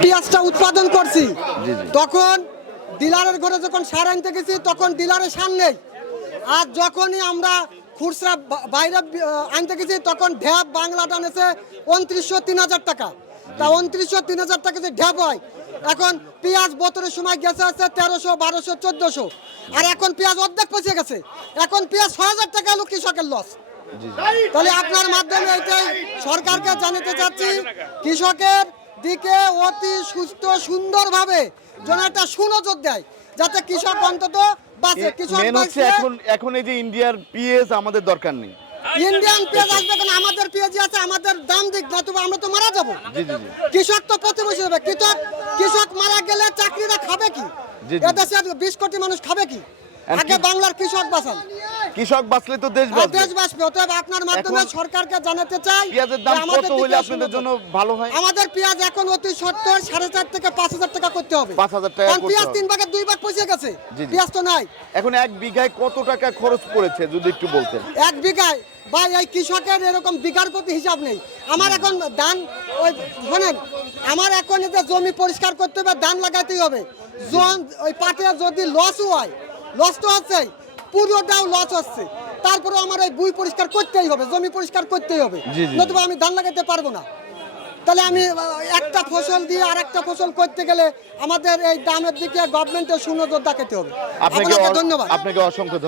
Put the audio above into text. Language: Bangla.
পেঁয়াজটা উৎপাদন করছি। তখন ডিলারের ঘরে যখন সার আনতে গেছি তখন ডিলারের সার নেই। আর যখনই আমরা খুচরা বাইরে আনতে গেছি তখন ঢ্যাপ বাংলাটা নেছে উনত্রিশশো তিন হাজার টাকা। তা উনত্রিশশো তিন হাজার টাকা যে ঢ্যাপ হয় এখন পেঁয়াজ বোতলের সময় গেছে আছে তেরোশো বারোশো চোদ্দোশো। আর এখন পেঁয়াজ অর্ধেক পচে গেছে। এখন পেঁয়াজ ছয় হাজার টাকা হলো কৃষকের লস তাহলে আপনার মাধ্যমে এটাই সরকারকে জানাতে চাচ্ছি কৃষকের দিকে অতি সুস্থ সুন্দরভাবে যেন একটা সুনজর দেয় যাতে কৃষক অন্তত বাঁচে। কৃষক হচ্ছে এখন এখন এই যে ইন্ডিয়ার পিএস আমাদের দরকার নেই। ইন্ডিয়ান পেঁয়াজ আসবে কেন? আমাদের পেঁয়াজ আছে আমাদের দাম দিক না তবে আমরা তো মারা যাব। কৃষক তো প্রতিবেশী হবে। কৃষক কৃষক মারা গেলে চাকরিরা খাবে কি। এদেশে বিশ কোটি মানুষ খাবে কি? আগে বাংলার কৃষক বাঁচান। কৃষক বাঁচলে তো দেশ আর বাঁচবে। দেশ বাঁচবে। অতএব আপনার মাধ্যমে সরকারকে জানাতে চাই পেঁয়াজের দাম কত হলে আপনাদের জন্য ভালো হয়? আমাদের পেঁয়াজ এখন অতি সত্তর সাড়ে চার থেকে পাঁচ হাজার টাকা করতে হবে। 5,000 টাকা কারণ পেঁয়াজ তিন ভাগের দুই ভাগ পচে গেছে। পেঁয়াজ তো নাই। এখন এক বিঘায় কত টাকা খরচ পড়েছে যদি একটু বলতেন? এক বিঘায়? বা এই কৃষকের এরকম বিঘার প্রতি হিসাব নেই। আমার এখন ধান ওই শোনেন আমার এখন যে জমি পরিষ্কার করতে হবে ধান লাগাতেই হবে। জন ওই পাটে যদি লসও হয় লস তো পুরোটাও লস হচ্ছে। তারপরে আমার ওই বুই পরিষ্কার করতেই হবে জমি পরিষ্কার করতেই হবে। নতুবা আমি ধান লাগাতে পারব না। তাহলে আমি একটা ফসল দিয়ে আর একটা ফসল করতে গেলে আমাদের এই দামের দিকে গভর্নমেন্টের সুনজর দেখাতে হবে। আপনাকে ধন্যবাদ। আপনাকে অসংখ্য